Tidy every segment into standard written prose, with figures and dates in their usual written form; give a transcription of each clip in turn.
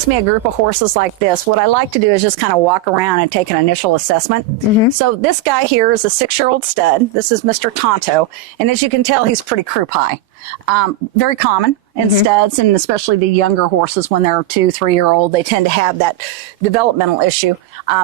brings me a group of horses like this, what I like to do is just kind of walk around and take an initial assessment. So this guy here is a 6-year-old stud. This is Mr. Tonto. And as you can tell, he's pretty croup high. Very common in studs, and especially the younger horses when they're 2, 3-year-old, they tend to have that developmental issue.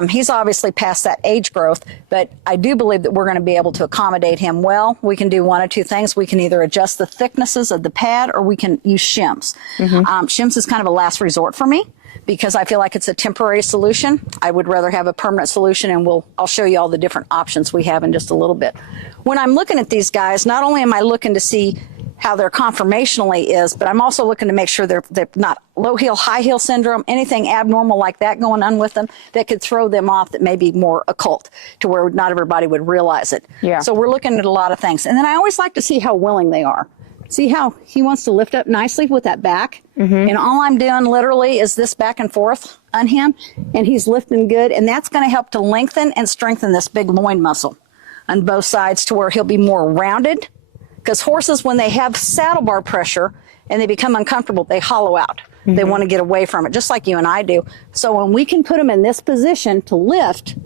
He's obviously past that age growth, but I do believe that we're going to be able to accommodate him well. We can do one of two things. We can either adjust the thicknesses of the pad, or we can use shims. Shims is kind of a last resort for me, because I feel like it's a temporary solution. I would rather have a permanent solution, and I'll show you all the different options we have in just a little bit. When I'm looking at these guys, not only am I looking to see how their conformationally is, but I'm also looking to make sure they're not low heel, high heel syndrome, anything abnormal like that going on with them that could throw them off that may be more occult to where not everybody would realize it. Yeah. So we're looking at a lot of things. And then I always like to see how willing they are. See how he wants to lift up nicely with that back? And all I'm doing literally is this back and forth on him, and he's lifting good. And that's going to help to lengthen and strengthen this big loin muscle on both sides to where he'll be more rounded. Because horses, when they have saddle bar pressure and they become uncomfortable, they hollow out. They want to get away from it, just like you and I do. So when we can put him in this position to lift,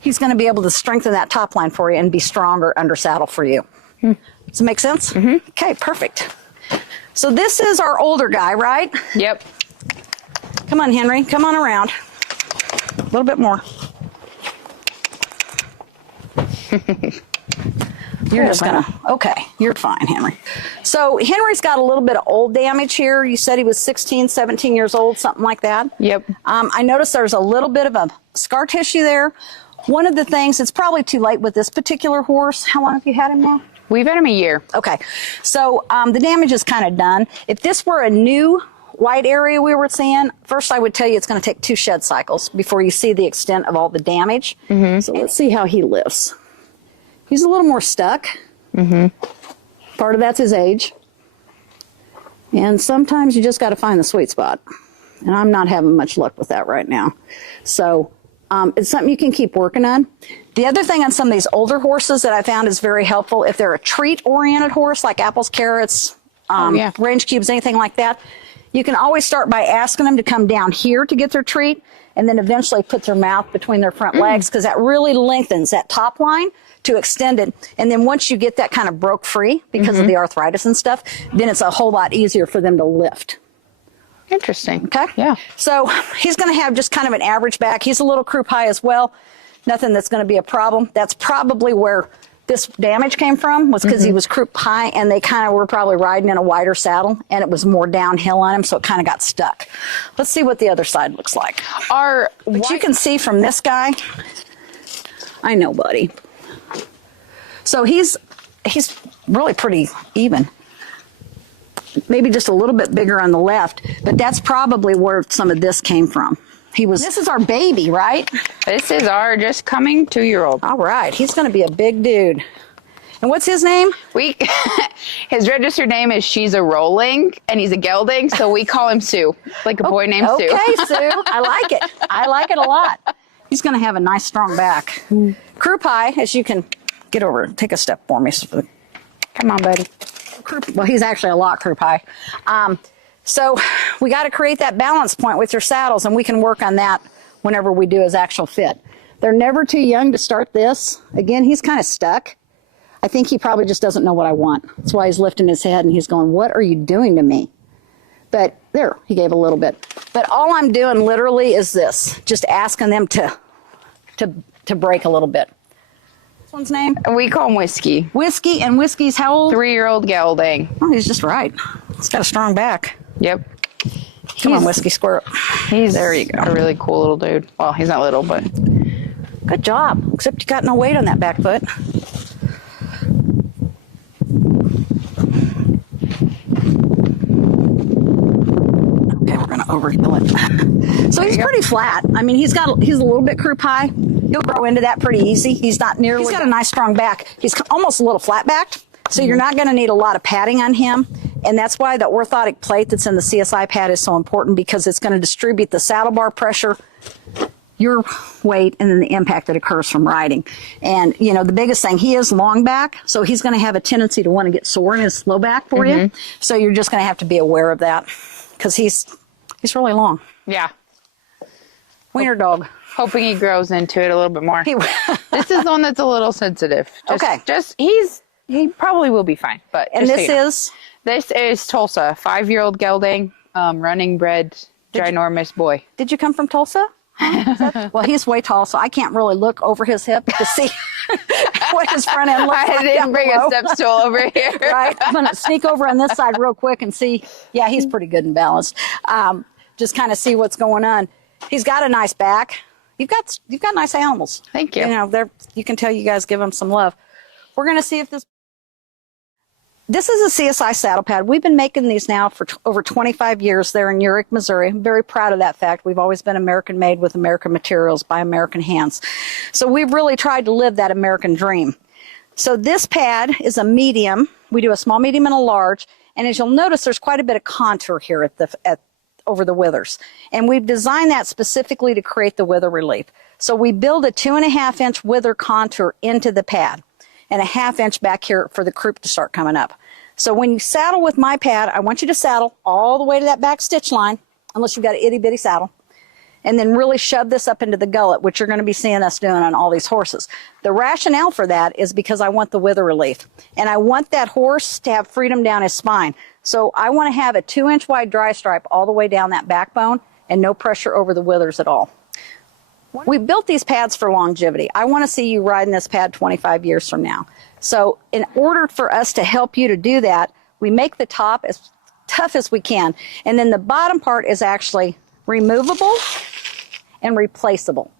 he's going to be able to strengthen that top line for you and be stronger under saddle for you. Does it make sense? Okay, perfect. So this is our older guy, right? Yep. Come on, Henry. Come on around. A little bit more. You're just gonna, okay, you're fine, Henry. So Henry's got a little bit of old damage here. You said he was 16, 17 years old, something like that. Yep. I noticed there's a little bit of a scar tissue there. One of the things, it's probably too late with this particular horse. How long have you had him now? We've had him a year. Okay. So the damage is kind of done. If this were a new white area we were seeing, first I would tell you it's going to take 2 shed cycles before you see the extent of all the damage. So let's see how he lives. He's a little more stuck. Part of that's his age. And sometimes you just got to find the sweet spot. And I'm not having much luck with that right now. So it's something you can keep working on. The other thing on some of these older horses that I found is very helpful, if they're a treat-oriented horse, like apples, carrots, range cubes, anything like that, you can always start by asking them to come down here to get their treat, and then eventually put their mouth between their front legs, because that really lengthens that top line to extend it. And then once you get that kind of broke free because of the arthritis and stuff, then it's a whole lot easier for them to lift. Interesting. Okay? Yeah. So he's going to have just kind of an average back. He's a little croup high as well. Nothing that's going to be a problem. That's probably where this damage came from, was because he was croup high, and they kind of were probably riding in a wider saddle, and it was more downhill on him, so it kind of got stuck. Let's see what the other side looks like. But you can see from this guy, I know, buddy. So he's really pretty even. Maybe just a little bit bigger on the left, but that's probably where some of this came from. This is our baby, right? This is our just coming 2-year-old. All right. He's going to be a big dude. And what's his name? His registered name is She's a Rolling, and he's a gelding, so we call him Sue, like a boy named Sue. Okay, Sue. I like it. I like it a lot. He's going to have a nice, strong back. Croup high, as you can get over, take a step for me. Come on, buddy. Well, he's actually a lot croup high. So we got to create that balance point with your saddles, and we can work on that whenever we do his actual fit. They're never too young to start this. Again, he's kind of stuck. I think he probably just doesn't know what I want. That's why he's lifting his head and he's going, what are you doing to me? But there, he gave a little bit. But all I'm doing literally is this, just asking them to break a little bit. This one's name? We call him Whiskey. Whiskey, and Whiskey's how old? 3-year-old gelding. Oh, he's just right. He's got a strong back. Yep. Come on, Whiskey Squirt. There you go. A really cool little dude. Well, he's not little, but. Good job. Except you got no weight on that back foot. Okay, we're going to overkill it. So he's pretty flat. I mean, he's a little bit croup high. He'll grow into that pretty easy. He's got a nice strong back. He's almost a little flat backed. So you're not going to need a lot of padding on him. And that's why the orthotic plate that's in the CSI pad is so important, because it's going to distribute the saddle bar pressure, your weight, and then the impact that occurs from riding. And, you know, the biggest thing, he is long back, so he's going to have a tendency to want to get sore in his low back for you. So you're just going to have to be aware of that, because he's really long. Yeah. Wiener dog. Hoping he grows into it a little bit more. This is one that's a little sensitive. Okay. He probably will be fine. But and this is Tulsa, 5-year-old gelding, running bred, ginormous boy. Did you come from Tulsa? Well, he's way tall, so I can't really look over his hip to see what his front end looks like. I didn't bring a step stool over here. Right. I'm going to sneak over on this side real quick and see. Yeah, he's pretty good and balanced. Just kind of see what's going on. He's got a nice back. You've got nice animals. Thank you. You know, you can tell you guys give them some love. We're going to see if This is a CSI Saddle Pad. We've been making these now for over 25 years. They're in Urick, Missouri. I'm very proud of that fact. We've always been American made with American materials by American hands. So we've really tried to live that American dream. So this pad is a medium. We do a small, medium, and a large. And as you'll notice, there's quite a bit of contour here over the withers. And we've designed that specifically to create the wither relief. So we build a 2.5-inch wither contour into the pad and a 1/2 inch back here for the croup to start coming up. So when you saddle with my pad, I want you to saddle all the way to that back stitch line, unless you've got an itty bitty saddle, and then really shove this up into the gullet, which you're going to be seeing us doing on all these horses. The rationale for that is because I want the wither relief, and I want that horse to have freedom down his spine. So I want to have a 2-inch wide dry stripe all the way down that backbone and no pressure over the withers at all. We built these pads for longevity. I want to see you riding this pad 25 years from now. So in order for us to help you to do that, we make the top as tough as we can. And then the bottom part is actually removable and replaceable.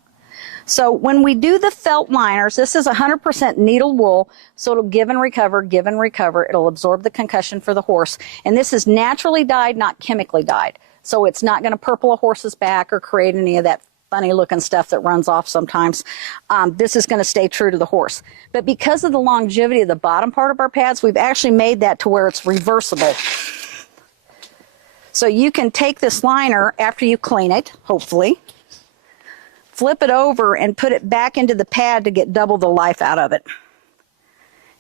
So when we do the felt liners, this is 100% needle wool, so it'll give and recover, give and recover. It'll absorb the concussion for the horse. And this is naturally dyed, not chemically dyed. So it's not going to purple a horse's back or create any of that funny looking stuff that runs off sometimes. This is going to stay true to the horse. But because of the longevity of the bottom part of our pads, we've actually made that to where it's reversible. So you can take this liner after you clean it, hopefully, flip it over and put it back into the pad to get double the life out of it.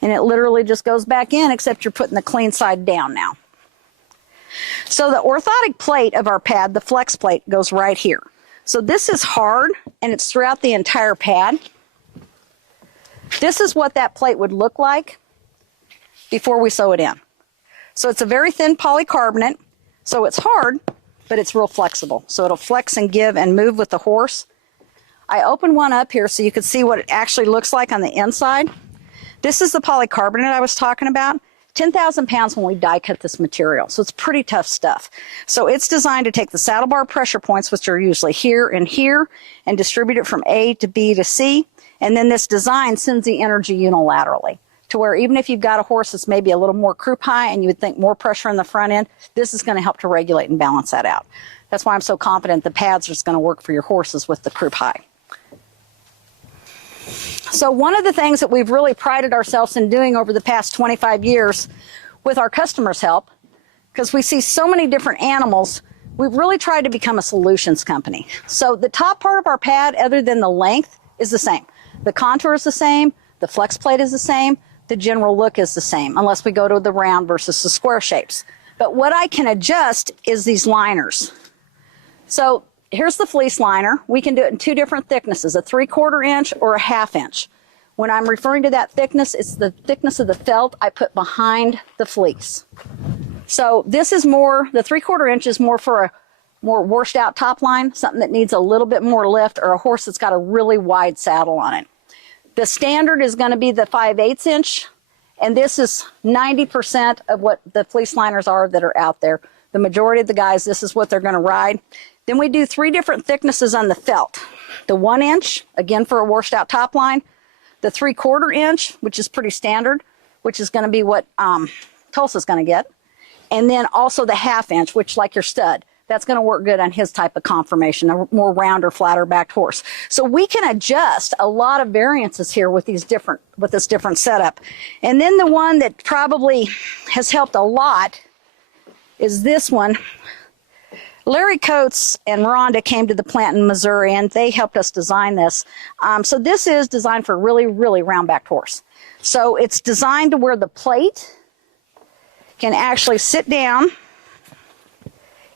And it literally just goes back in, except you're putting the clean side down now. So the orthotic plate of our pad, the flex plate, goes right here. So this is hard, and it's throughout the entire pad. This is what that plate would look like before we sew it in. So it's a very thin polycarbonate, so it's hard, but it's real flexible. So it'll flex and give and move with the horse. I opened one up here so you can see what it actually looks like on the inside. This is the polycarbonate I was talking about. 10,000 pounds when we die cut this material. So it's pretty tough stuff. So it's designed to take the saddle bar pressure points, which are usually here, and distribute it from A to B to C. And then this design sends the energy unilaterally to where even if you've got a horse that's maybe a little more croup high and you would think more pressure in the front end, this is going to help to regulate and balance that out. That's why I'm so confident the pads are going to work for your horses with the croup high. So one of the things that we've really prided ourselves in doing over the past 25 years with our customers' help, because we see so many different animals, we've really tried to become a solutions company. So the top part of our pad, other than the length, is the same. The contour is the same, the flex plate is the same, the general look is the same, unless we go to the round versus the square shapes. But what I can adjust is these liners. So here's the fleece liner. We can do it in 2 different thicknesses, a 3/4 inch or a 1/2 inch. When I'm referring to that thickness, it's the thickness of the felt I put behind the fleece. So this is more, the 3/4 inch is more for a more washed out top line, something that needs a little bit more lift, or a horse that's got a really wide saddle on it. The standard is going to be the 5/8 inch, and this is 90% of what the fleece liners are that are out there. The majority of the guys, this is what they're going to ride. Then we do 3 different thicknesses on the felt. The 1 inch, again for a washed out top line. The 3/4 inch, which is pretty standard, which is going to be what Tulsa's going to get. And then also the 1/2 inch, which like your stud, that's going to work good on his type of conformation, a more rounder, flatter backed horse. So we can adjust a lot of variances here with this different setup. And then the one that probably has helped a lot is this one. Larry Coates and Rhonda came to the plant in Missouri, and they helped us design this. So this is designed for a really, really round-backed horse. So it's designed to where the plate can actually sit down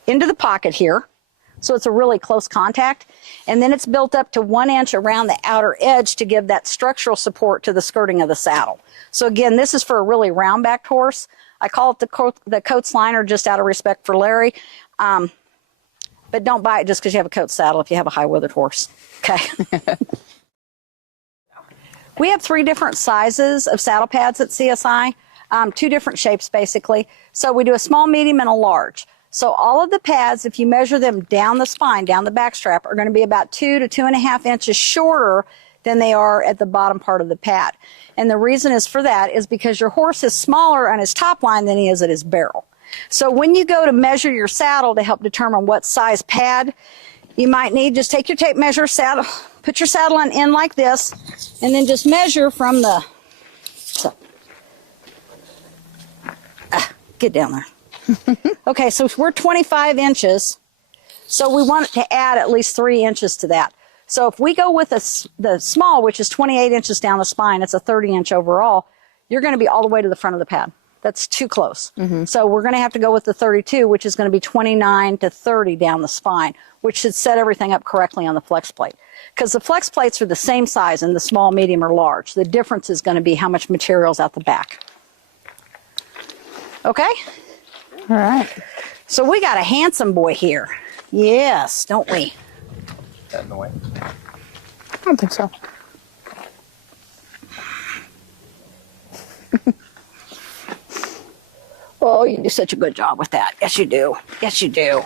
into the pocket here. So it's a really close contact. And then it's built up to 1 inch around the outer edge to give that structural support to the skirting of the saddle. So again, this is for a really round-backed horse. I call it the Coates liner just out of respect for Larry. But don't buy it just because you have a Coates saddle if you have a high-withered horse. Okay. We have 3 different sizes of saddle pads at CSI, 2 different shapes basically. So we do a small, medium, and a large. So all of the pads, if you measure them down the spine, down the back strap, are going to be about 2 to 2.5 inches shorter than they are at the bottom part of the pad. And the reason is for that is because your horse is smaller on his top line than he is at his barrel. So when you go to measure your saddle to help determine what size pad you might need, just take your tape measure, saddle, put your saddle on end like this, and then just measure from the, get down there. Okay, so we're 25 inches, so we want to add at least 3 inches to that. So if we go with the small, which is 28 inches down the spine, it's a 30-inch overall, you're going to be all the way to the front of the pad. That's too close. So we're going to have to go with the 32, which is going to be 29 to 30 down the spine, which should set everything up correctly on the flex plate. Because the flex plates are the same size in the small, medium, or large. The difference is going to be how much material's out the back. Okay? All right. So we got a handsome boy here. Yes, don't we? That in the way. I don't think so. Oh, you do such a good job with that. Yes, you do. Yes, you do.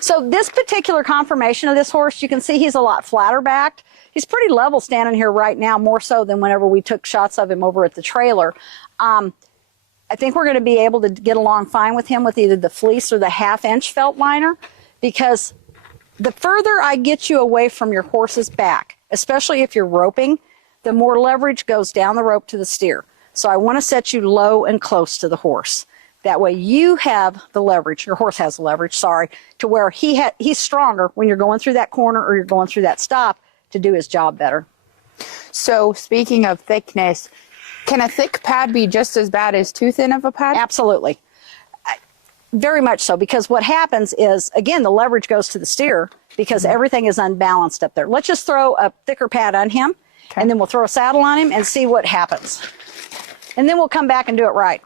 So this particular conformation of this horse, you can see he's a lot flatter backed. He's pretty level standing here right now, more so than whenever we took shots of him over at the trailer. I think we're going to be able to get along fine with him with either the fleece or the 1/2 inch felt liner, because the further I get you away from your horse's back, especially if you're roping, the more leverage goes down the rope to the steer. So I want to set you low and close to the horse. That way you have the leverage, your horse has the leverage, sorry, to where he's stronger when you're going through that corner or you're going through that stop to do his job better. So speaking of thickness, can a thick pad be just as bad as too thin of a pad? Absolutely. Very much so, because what happens is, again, the leverage goes to the steer because everything is unbalanced up there. Let's just throw a thicker pad on him, and then we'll throw a saddle on him and see what happens. And then we'll come back and do it right.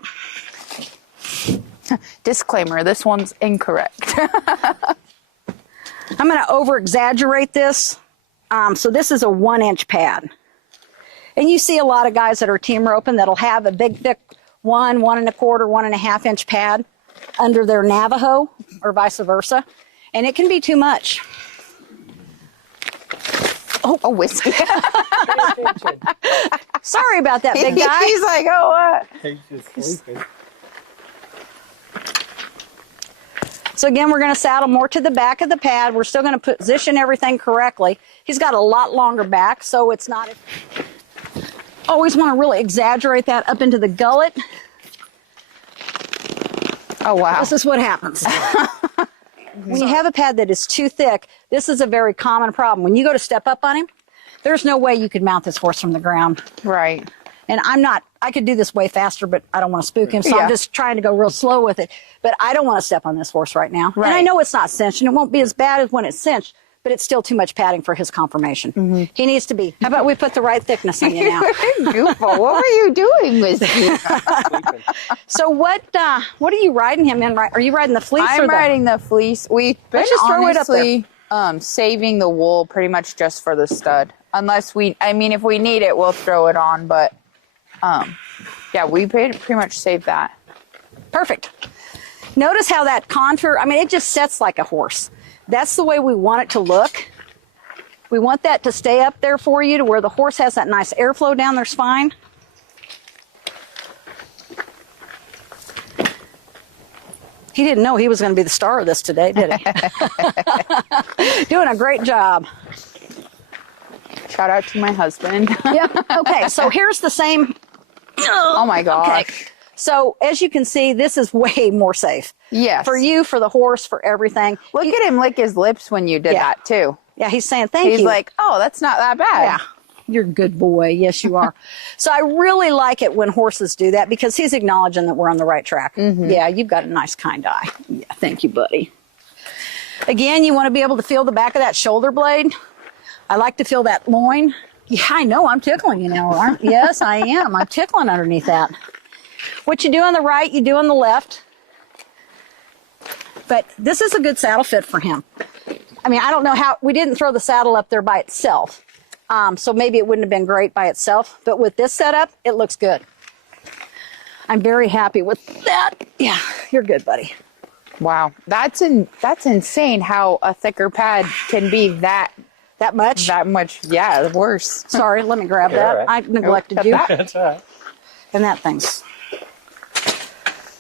Disclaimer, this one's incorrect. I'm going to over-exaggerate this. So this is a 1 inch pad. And you see a lot of guys that are team roping that'll have a big, thick 1, 1 1/4, 1.5 inch pad under their Navajo or vice versa. And it can be too much. Oh, a whiskey. Sorry about that, big guy. He's like, oh, what? He's just sleeping. So again, we're going to saddle more to the back of the pad. We're still going to position everything correctly. He's got a lot longer back, so it's not... Always want to really exaggerate that up into the gullet. Oh, wow. This is what happens. When you have a pad that is too thick, this is a very common problem. When you go to step up on him, there's no way you could mount this horse from the ground. Right. And I could do this way faster, but I don't want to spook him, so I'm just trying to go real slow with it. But I don't want to step on this horse right now. Right. And I know it's not cinched, and it won't be as bad as when it's cinched, but it's still too much padding for his conformation. He needs to be. How about we put the right thickness on you now? Goofball, what were you doing with me? So what are you riding him in? Are you riding the fleece or I'm riding the fleece. We've been Let's just throw it up honestly saving the wool pretty much just for the stud. Unless if we need it, we'll throw it on. But yeah, we pretty much saved that. Perfect. Notice how that contour, it just sets like a horse. That's the way we want it to look. We want that to stay up there for you to where the horse has that nice airflow down their spine. He didn't know he was going to be the star of this today, did he? Doing a great job. Shout out to my husband. Yep. Okay, so here's the same. Oh my gosh. Okay. So as you can see, this is way more safe. Yes. For you, for the horse, for everything. Look at him lick his lips when you did that too. Yeah, he's saying thank you. He's like, oh, that's not that bad. Yeah. You're a good boy. Yes, you are. So I really like it when horses do that because he's acknowledging that we're on the right track. Yeah, you've got a nice, kind eye. Yeah, thank you, buddy. Again, you want to be able to feel the back of that shoulder blade. I like to feel that loin. Yeah, I know, I'm tickling you now. Yes, I am. I'm tickling underneath that. What you do on the right, you do on the left. But this is a good saddle fit for him. I mean, I don't know how, we didn't throw the saddle up there by itself. So maybe it wouldn't have been great by itself. But with this setup, it looks good. I'm very happy with that. Yeah, you're good, buddy. Wow, that's insane how a thicker pad can be that much. Yeah, worse. Sorry, let me grab Yeah, that. right. I neglected you. That's all right. And that thing's.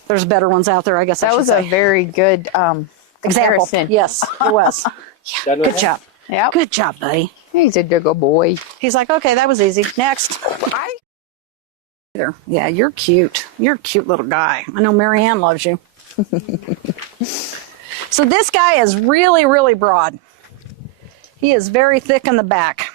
There's better ones out there, I guess. That was a very good example. comparison. Yes, it was. Yeah, good job. Yeah, Good job, buddy. he's a good boy. He's like, okay, that was easy. Next. Yeah, you're cute. You're a cute little guy. I know Marianne loves you. So this guy is really, really broad. He is very thick in the back.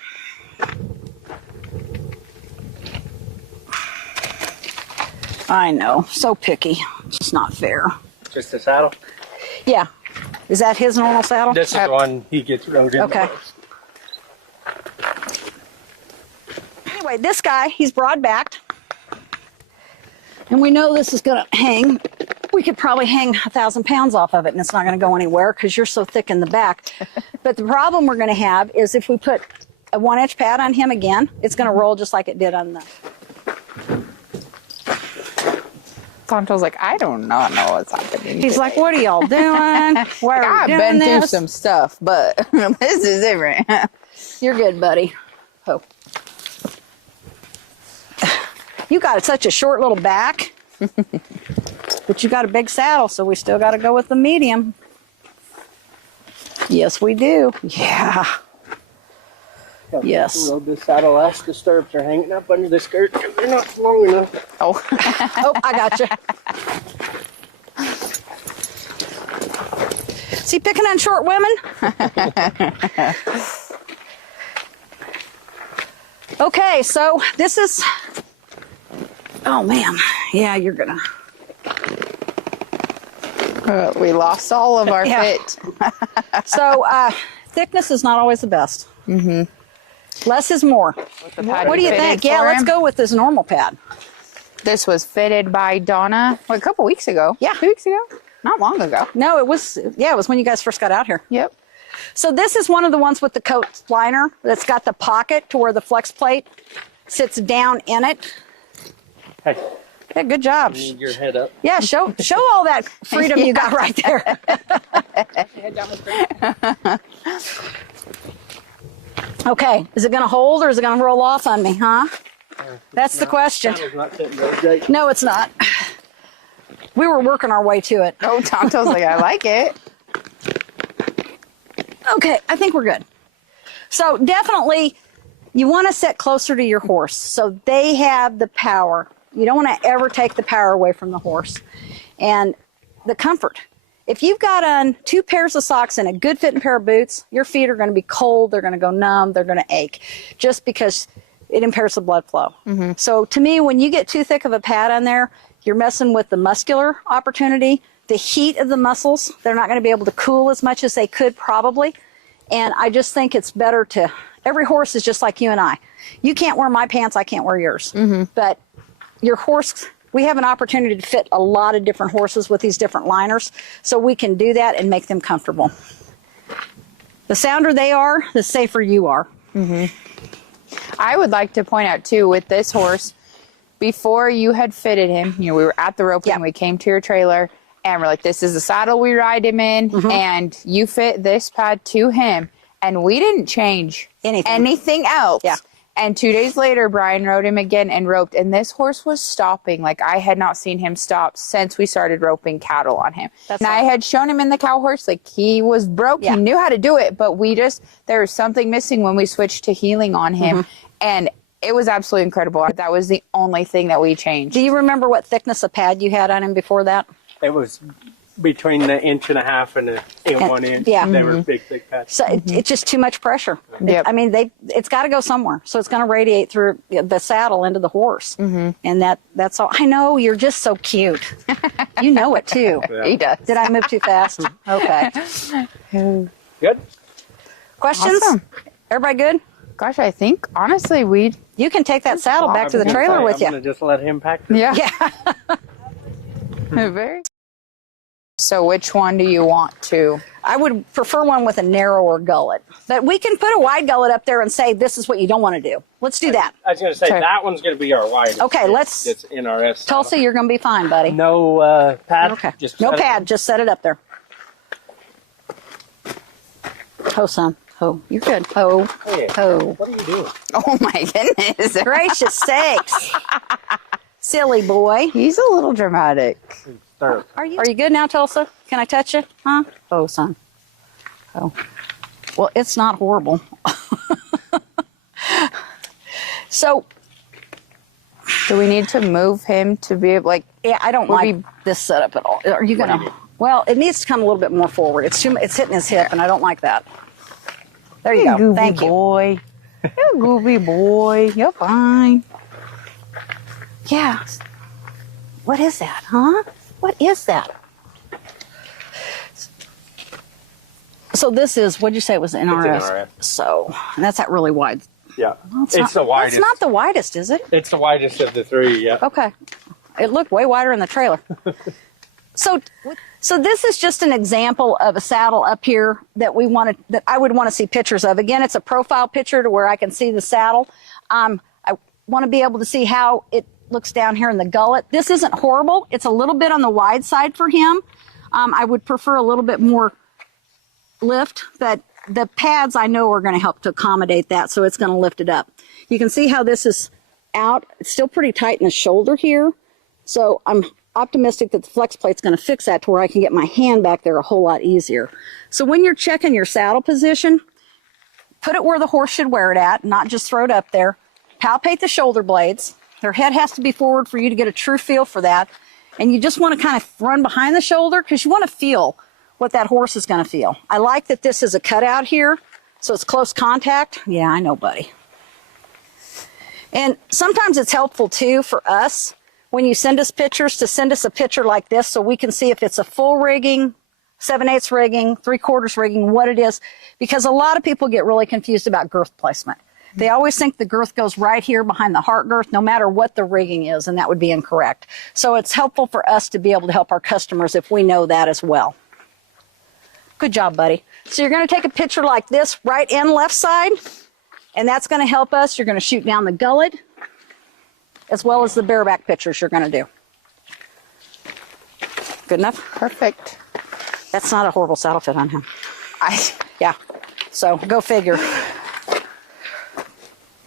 I know, so picky. It's not fair. Just the saddle? Yeah. Is that his normal saddle? This is the one he gets rode in. Okay. Anyway, this guy, he's broad-backed. And we know this is going to hang. We could probably hang 1,000 pounds off of it, and it's not going to go anywhere because you're so thick in the back. But the problem we're going to have is if we put a 1-inch pad on him again, it's going to roll just like it did on the... Tonto's like, I don't know what's happening. He's today. like, what are y'all doing? Why are we I've doing been through this? some stuff, but this is different. You're good, buddy. Oh. You got such a short little back, but you got a big saddle, so we still got to go with the medium. Yes, we do. Yeah. Yes. Rode this saddle last. The stirrups are hanging up under the skirt. They're not long enough. Oh, Oh, I got you. Is he picking on short women? Okay, so this is... Oh, man. Yeah, you're going to... we lost all of our Yeah. fit. So, thickness is not always the best. Mm-hmm. Less is more. What do you think? Yeah, let's go with this normal pad. This was fitted by Donna a couple weeks ago. Yeah. 2 weeks ago. Not long ago. No, it was when you guys first got out here. Yep. So this is one of the ones with the coat liner that's got the pocket to where the flex plate sits down in it. Hey, Yeah, good job. you need your head up. Yeah, show all that freedom you got right there. Okay, is it going to hold or is it going to roll off on me, huh? That's the question. Saddle's not sitting right, Jake. No, it's not. We were working our way to it. Oh, Tonto's like, I like it. Okay, I think we're good. So definitely you want to sit closer to your horse so they have the power. You don't want to ever take the power away from the horse. And the comfort. If you've got on 2 pairs of socks and a good fitting pair of boots, your feet are going to be cold, they're going to go numb, they're going to ache, just because it impairs the blood flow. Mm-hmm. So to me, when you get too thick of a pad on there, you're messing with the muscular opportunity, the heat of the muscles. They're not going to be able to cool as much as they could probably. And I just think it's better to, every horse is just like you and I. You can't wear my pants, I can't wear yours. Mm-hmm. But your horse, we have an opportunity to fit a lot of different horses with these different liners, so we can do that and make them comfortable. The sounder they are, the safer you are. Mm-hmm. I would like to point out, too, with this horse, before you had fitted him, we were at the roping, Yep. we came to your trailer, and we're like, this is the saddle we ride him in, Mm-hmm. and you fit this pad to him, and we didn't change anything else. Yeah. And 2 days later, Brian rode him again and roped, and this horse was stopping like I had not seen him stop since we started roping cattle on him. That's and right. I had shown him in the cow horse, like he was broke, Yeah. he knew how to do it, but there was something missing when we switched to heeling on him, Mm-hmm. and it was absolutely incredible. That was the only thing that we changed. Do you remember what thickness of pad you had on him before that? It was between the 1.5 and And- 1 inch. yeah. They were big pads. So it's just too much pressure. Yep. I mean, it's got to go somewhere. So it's going to radiate through the saddle into the horse. And that's all. I know, you're just so cute. You know it too. Yeah. He does. Did I move too fast? Okay. Good? Questions? Awesome. Everybody good? Gosh, I think honestly You can take that saddle back to the trailer with I'm you. going to just let him pack it. Yeah. Yeah. Very. So which one do you want to? I would prefer one with a narrower gullet. But we can put a wide gullet up there and say, this is what you don't want to do. Let's do that. I was going to say, Okay. that one's going to be our widest. Okay, let's- It's NRS. Tulsa, you're going to be fine, buddy. No pad? Okay. Just No set it- pad, just set it up there. Ho, son. Ho. You're good. Ho. Hey, Ho. what are you doing? Oh my goodness. Gracious sakes. Silly boy. He's a little dramatic. Stirrup. Are you good now, Tulsa? Can I touch you? Huh? Oh, son. Oh. Well, it's not horrible. So, Do we need to move him to be like? yeah, I don't Would like we- this setup at all. Are you What do going you to? need? Well, it needs to come a little bit more forward. It's hitting his hip, and I don't like that. There you go. Thank you. Boy. You're a goofy boy. You're fine. Yeah. What is that, huh? What is that? So this is, what'd you say it was NRS? NRS. So that's that really wide. Yeah. Well, It's the widest. It's not the widest, is it? It's the widest of the three, yeah. Okay. It looked way wider in the trailer. So this is just an example of a saddle up here that that I would want to see pictures of. Again, it's a profile picture to where I can see the saddle. I want to be able to see how it looks down here in the gullet. This isn't horrible. It's a little bit on the wide side for him. I would prefer a little bit more lift, but the pads I know are going to help to accommodate that, so it's going to lift it up. You can see how this is out. It's still pretty tight in the shoulder here, so I'm optimistic that the flex plate's going to fix that to where I can get my hand back there a whole lot easier. So when you're checking your saddle position, put it where the horse should wear it at, not just throw it up there. Palpate the shoulder blades. Their head has to be forward for you to get a true feel for that. And you just want to kind of run behind the shoulder because you want to feel what that horse is going to feel. I like that this is a cutout here, so it's close contact. Yeah, I know, buddy. And sometimes it's helpful, too, for us, when you send us pictures, to send us a picture like this so we can see if it's a full rigging, 7/8 rigging, 3/4 rigging, what it is. Because a lot of people get really confused about girth placement. They always think the girth goes right here behind the heart girth, no matter what the rigging is, and that would be incorrect. So it's helpful for us to be able to help our customers if we know that as well. Good job, buddy. So you're going to take a picture like this, right and left side, and that's going to help us. You're going to shoot down the gullet, as well as the bareback pictures you're going to do. Good enough? Perfect. That's not a horrible saddle fit on him. Yeah. So go figure.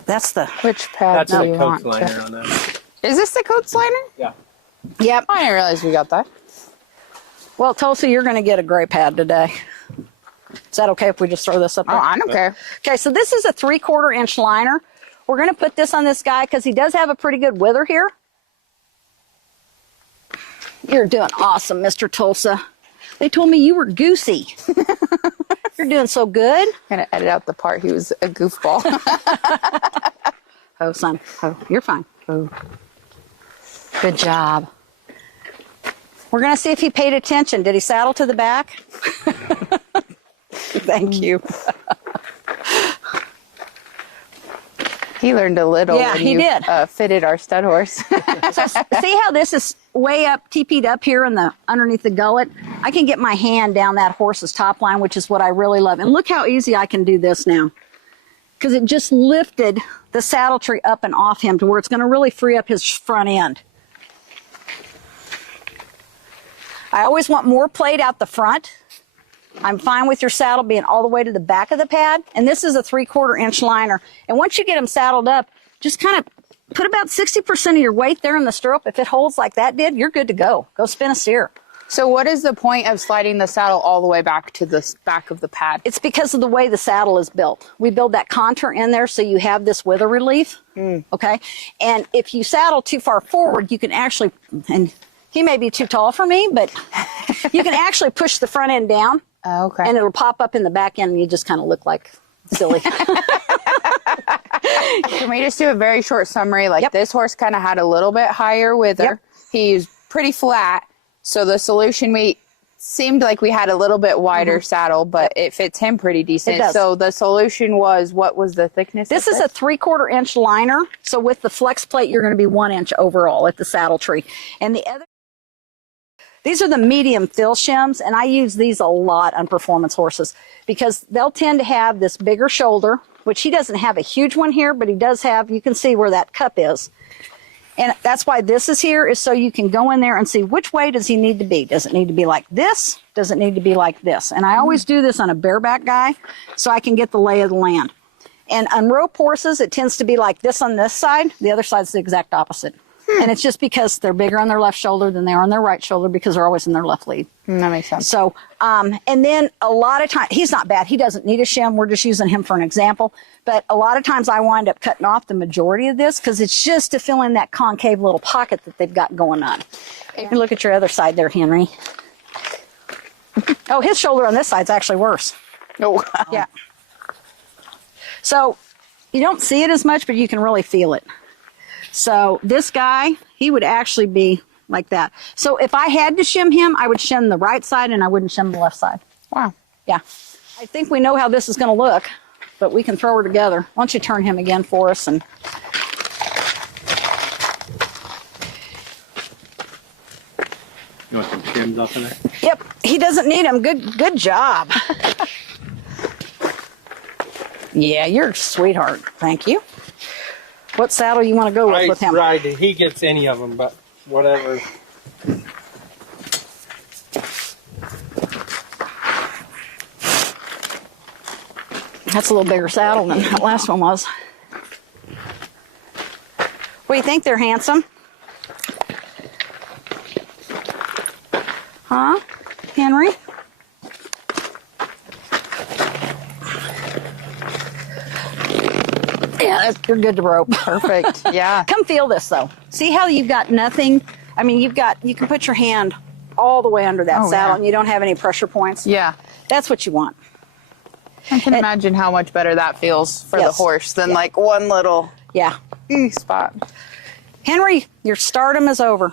That's the... Which pad That's do a you coach want? liner on that. Is this the coach liner? Yeah. Yep. I didn't realize we got that. Well, Tulsa, you're going to get a gray pad today. Is that okay if we just throw this up there? Oh, I don't care. Okay, so this is a 3/4 inch liner. We're going to put this on this guy because he does have a pretty good wither here. You're doing awesome, Mr. Tulsa. They told me you were goosey. You're doing so good. I'm gonna edit out the part he was a goofball. Oh, son. Oh, you're fine. Oh. Good job. We're going to see if he paid attention. Did he saddle to the back? Thank you. He learned a little Yeah, when he you did. Fitted our stud horse. See how this is way up, teepeed up here in the underneath the gullet? I can get my hand down that horse's top line, which is what I really love. And look how easy I can do this now. Because it just lifted the saddle tree up and off him to where it's going to really free up his front end. I always want more plate out the front. I'm fine with your saddle being all the way to the back of the pad. And this is a 3/4 inch liner. And once you get him saddled up, just kind of put about 60% of your weight there in the stirrup. If it holds like that did, you're good to go. Go spin a steer. So what is the point of sliding the saddle all the way back to the back of the pad? It's because of the way the saddle is built. We build that contour in there so you have this wither relief. Okay? And if you saddle too far forward, you can actually, and He may be too tall for me, but you can actually push the front end down. Oh, okay. And it'll pop up in the back end and you just kind of look like silly. Can we just do a very short summary? Like this horse kind of had a little bit higher wither. He's pretty flat. So the solution, we seemed like we had a little bit wider saddle, but it fits him pretty decent. It does. So the solution was, what was the thickness? This is a 3/4 inch liner. So with the flex plate, you're going to be 1 inch overall at the saddle tree. And the other, these are the medium fill shims, and I use these a lot on performance horses because they'll tend to have this bigger shoulder, which he doesn't have a huge one here, but he does have, you can see where that cup is. And that's why this is here, is so you can go in there and see which way does he need to be. Does it need to be like this? Does it need to be like this? And I always do this on a bareback guy so I can get the lay of the land. And on rope horses, it tends to be like this on this side. The other side's the exact opposite. And it's just because they're bigger on their left shoulder than they are on their right shoulder because they're always in their left lead. That makes sense. So, and then a lot of times, he's not bad. He doesn't need a shim. We're just using him for an example. But a lot of times I wind up cutting off the majority of this because it's just to fill in that concave little pocket that they've got going on. And look at your other side there, Henry. Oh, his shoulder on this side's actually worse. Oh, wow. Yeah. So you don't see it as much, but you can really feel it. So this guy, he would actually be like that. So if I had to shim him, I would shim the right side and I wouldn't shim the left side. Wow. Yeah. I think we know how this is going to look, but we can throw her together. Why don't you turn him again for us? And You want some shims off of there? yep, he doesn't need them. Good job. Yeah, you're a sweetheart. Thank you. What saddle you want to go with him? Right, he gets any of them, but whatever. That's a little bigger saddle than that last one was. What do you think? They're handsome? Huh, Henry? Yeah, you're good to rope. Perfect. Yeah. Come feel this though. See how you've got nothing? I mean, you can put your hand all the way under that saddle and you don't have any pressure points. Yeah. That's what you want. I can imagine how much better that feels for the horse than like one little spot. Henry, your stardom is over.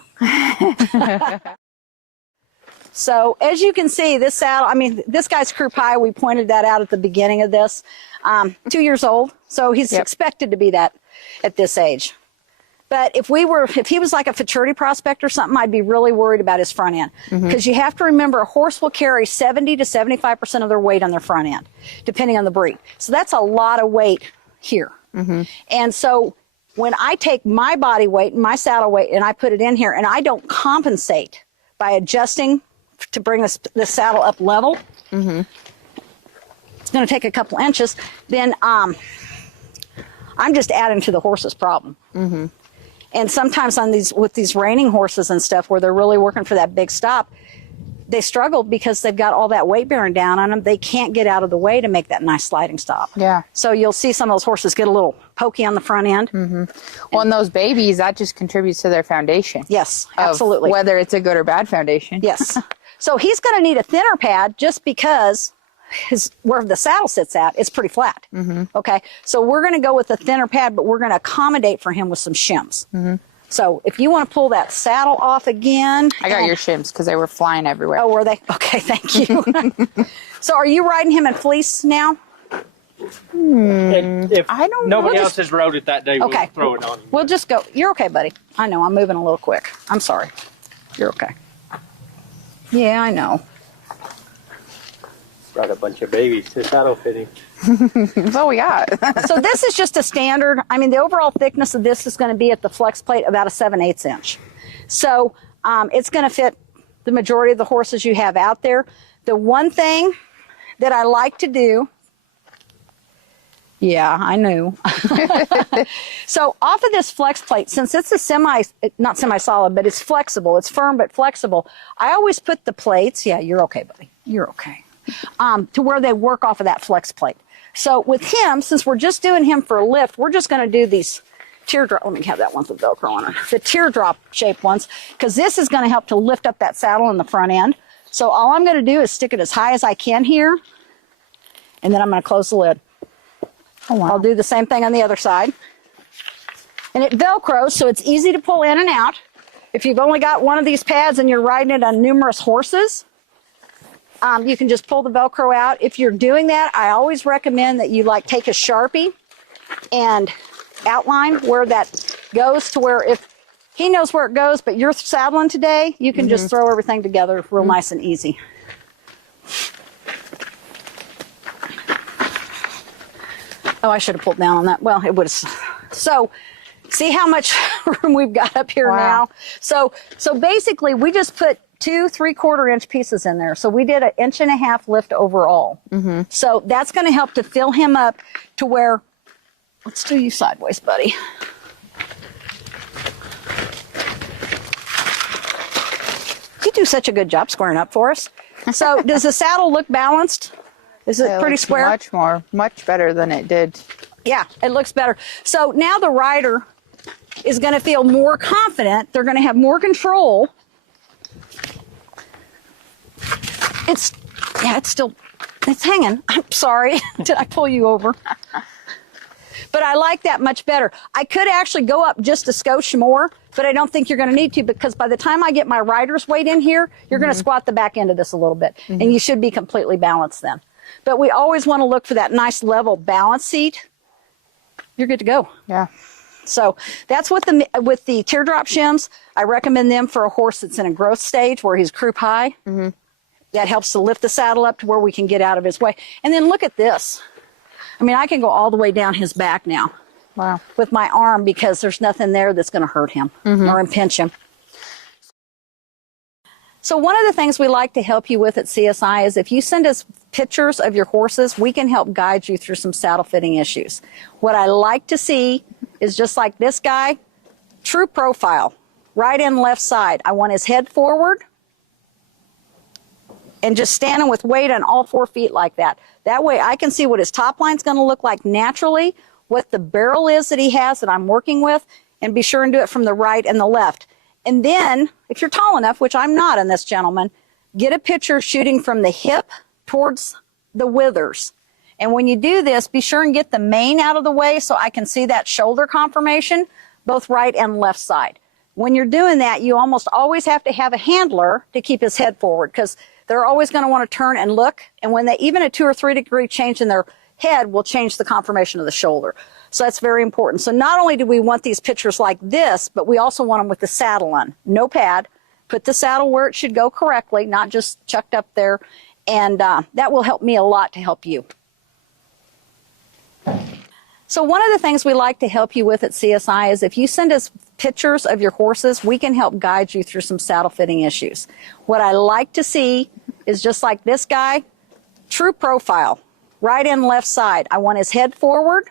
So as you can see, this saddle, I mean, this guy's croup high. We pointed that out at the beginning of this. 2 years old. So he's expected to be that at this age. But if he was like a futurity prospect or something, I'd be really worried about his front end. Because you have to remember, a horse will carry 70 to 75% of their weight on their front end, depending on the breed. So that's a lot of weight here. And so when I take my body weight and my saddle weight and I put it in here and I don't compensate by adjusting to bring this saddle up level, it's going to take a couple inches, then I'm just adding to the horse's problem. And sometimes with these reining horses and stuff where they're really working for that big stop, they struggle because they've got all that weight bearing down on them. They can't get out of the way to make that nice sliding stop. Yeah. So you'll see some of those horses get a little pokey on the front end. Well, and those babies, that just contributes to their foundation. Yes, absolutely. Whether it's a good or bad foundation. Yes. So he's going to need a thinner pad just because where the saddle sits at, it's pretty flat. Okay. So we're going to go with a thinner pad, but we're going to accommodate for him with some shims. So if you want to pull that saddle off again. I got your shims because they were flying everywhere. Oh, were they? Okay, thank you. So are you riding him in fleece now? If I don't know. nobody else has rode it that day, we'll throw it on him. We'll just go. You're okay, buddy. I know, I'm moving a little quick. I'm sorry. You're okay. Yeah, I know. Brought a bunch of babies to saddle fitting. That's all we got. So this is just a standard. I mean, the overall thickness of this is going to be at the flex plate about a 7/8 inch. So it's going to fit the majority of the horses you have out there. The one thing that I like to do, yeah, I knew. So off of this flex plate, since it's a not semi-solid, but it's flexible, it's firm but flexible, I always put the plates, yeah, you're okay, buddy, you're okay, to where they work off of that flex plate. So with him, since we're just doing him for a lift, we're just going to do these teardrop. Let me have that one with Velcro on it. The teardrop shaped ones, because this is going to help to lift up that saddle in the front end. So all I'm going to do is stick it as high as I can here, and then I'm going to close the lid. Oh, wow. I'll do the same thing on the other side. And it Velcros, so it's easy to pull in and out. If you've only got one of these pads and you're riding it on numerous horses, you can just pull the Velcro out. If you're doing that, I always recommend that you take a Sharpie and outline where that goes, to where if he knows where it goes, but you're saddling today, you can just throw everything together real nice and easy. Oh, I should have pulled down on that. Well, it would have. So, see how much room we've got up here now? So basically, we just put 2 3/4 inch pieces in there. So we did an 1.5 inch lift overall. So that's going to help to fill him up to where, let's do you sideways, buddy. You do such a good job squaring up for us. So does the saddle look balanced? Is it pretty square? Much better than it did. Yeah, it looks better. So now the rider is going to feel more confident. They're going to have more control. It's hanging. I'm sorry. Did I pull you over? But I like that much better. I could actually go up just a skosh more, but I don't think you're going to need to, because by the time I get my rider's weight in here, you're going to squat the back end of this a little bit, and you should be completely balanced then. But we always want to look for that nice level balance seat. You're good to go. Yeah. So that's with the teardrop shims. I recommend them for a horse that's in a growth stage where he's croup high. That helps to lift the saddle up to where we can get out of his way. And then look at this. I mean, I can go all the way down his back now. Wow. With my arm, because there's nothing there that's going to hurt him or impinge him. So one of the things we like to help you with at CSI is if you send us pictures of your horses, we can help guide you through some saddle fitting issues. What I like to see is just like this guy, true profile, right and left side. I want his head forward and just standing with weight on all 4 feet like that. That way I can see what his top line's going to look like naturally, what the barrel is that he has that I'm working with, and be sure and do it from the right and the left. And then, if you're tall enough, which I'm not in this gentleman, get a picture shooting from the hip towards the withers. And when you do this, be sure and get the mane out of the way so I can see that shoulder conformation, both right and left side. When you're doing that, you almost always have to have a handler to keep his head forward, because they're always going to want to turn and look. And when even a 2 or 3 degree change in their head will change the conformation of the shoulder. So that's very important. So not only do we want these pictures like this, but we also want them with the saddle on. No pad. Put the saddle where it should go correctly, not just chucked up there. And that will help me a lot to help you. So one of the things we like to help you with at CSI is if you send us pictures of your horses, we can help guide you through some saddle fitting issues. What I like to see is just like this guy, true profile, right and left side. I want his head forward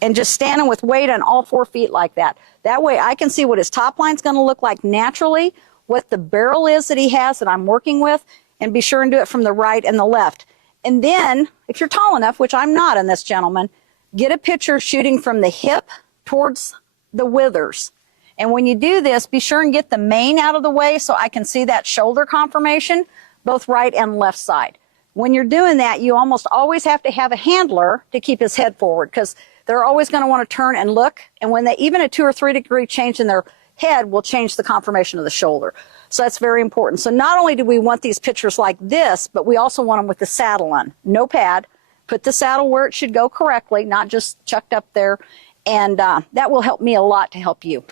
and just standing with weight on all 4 feet like that. That way I can see what his top line's going to look like naturally, what the barrel is that he has that I'm working with, and be sure and do it from the right and the left. And then, if you're tall enough, which I'm not in this gentleman, get a picture shooting from the hip towards the withers. And when you do this, be sure and get the mane out of the way so I can see that shoulder conformation, both right and left side. When you're doing that, you almost always have to have a handler to keep his head forward, because they're always going to want to turn and look. And when even a 2 or 3 degree change in their head will change the conformation of the shoulder. So that's very important. So not only do we want these pictures like this, but we also want them with the saddle on. No pad. Put the saddle where it should go correctly, not just chucked up there. And that will help me a lot to help you.